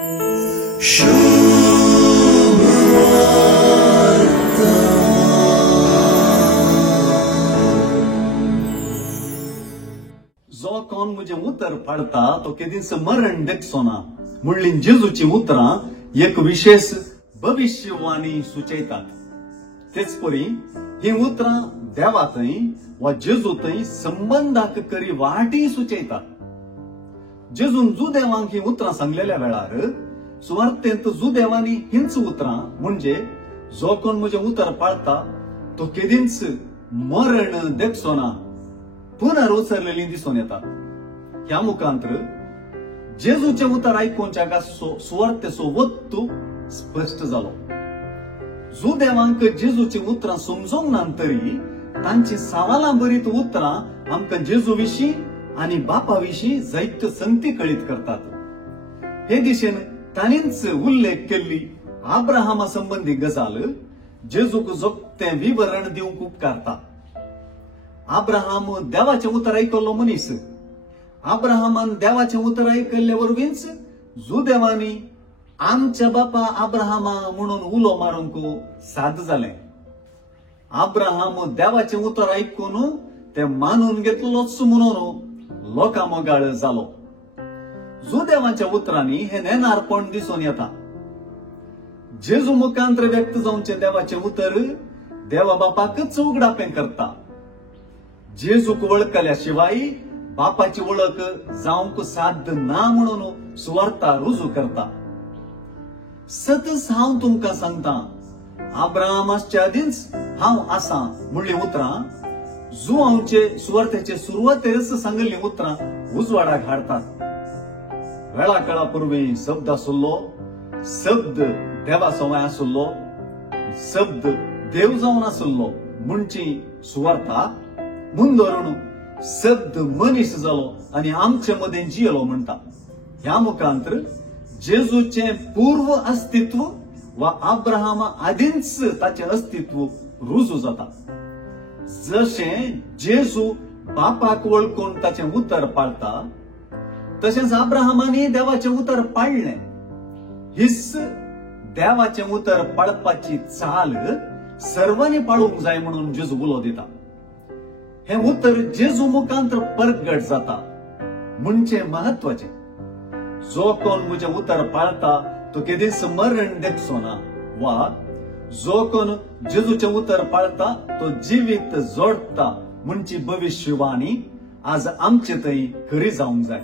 जो कोण मुझे उतर पाडता तो केदींच मरण देखसोना म्हणली जेजूची उतरां एक विशेष भविष्यवाणी सुचयतात. तेच परी ही उतरां देवातय वा जेजूतय संबंधाक करी वाटी सुचयतात. जेजून जुदेवांक ही उतरां सांगलेल्या वेळार सुवार्तेंत जुदेवांनी हींच उतरां म्हणजे जो कोण म्हजे उतर पाळता तो केदींच मरण देखसोना पुनरुचरलेली दिसून येतात. ह्या मुखांतर जेजूचे उतर आयकून जगात सुवार्तेचो वस्तू स्पष्ट जालो. जुदेवांक जेजूची उतरां समजूंक ना तरी तांची सावालां बरीत उतरां आमकां जेजू विशीं आनी बापा विशीं जायत्यो संगती कळीत करतात. हे दिशेन तांणीच उल्लेख केल्ली आब्राहामा संबंधी गजाल जेजूक जोगतें विवरण दिवंक उपकारता. आब्राहाम देवाचें उतर आयकल्लो मनीस. आब्राहामान देवाचें उतर आयकल्ले वरवींच जुदेवांनी आमच्या बापा आब्राहामा म्हणून उलो मारूंक साद जालें. आब्राहाम देवाचें उतर आयकून ते मानून घेतलोच म्हणून लोकां मोगाळ जालो. जुदेवाच्या उतरांनी हे नेनारपण दिसून येता. जेजू मुखांतर व्यक्त जावचे देवाचे उतर देवा बापाकच उगडापें करता. जेजूक वळखल्या शिवाय बापाची वळख जावंक साध्य ना म्हणून सुवार्ता रुजू करता. सतच हांव तुमकां सांगता आब्राहामाच्या आदींच हांव आसां म्हणली उतरां जुआंचे सुवार्तेचे सुरवातेरच सांगल्ली उतरां उजवाडाक हाडतात. वेळा काळा पूर्वी शब्द आसुल्लो, शब्द देवा सवाय आसुल्लो, शब्द देव जावन आसुल्लो म्हणची सुवार्ता मुंदोरून शब्द मनीस जालो आनी आमचे मदें जियेलो म्हणटा. ह्या मुखांतर जेजूचे पूर्व अस्तित्व वा आब्राहामा आदींच ताचे अस्तित्व रुजू जाता. जशें जेजू बापाक वळखून ताचें उतर पाळता तशेंच आब्राहामानी देवाचें उतर पाळलें. हिस्स देवाचें उतर पाळपाची चाल सर्वांनी पाळूंक जाय म्हणून जेजू उलो दिता. हे उतर जेजू मुखांतर परगट जाता म्हणजे महत्वाचे. जो कोण म्हजे उतर पाळता तो केदींच मरण देखसोना वा जो कोण जेजूचे उतर पाळता तो जिवीत जोडता म्हणची भविष्यवाणी आज आमचे थंय खरी जावंक जाय.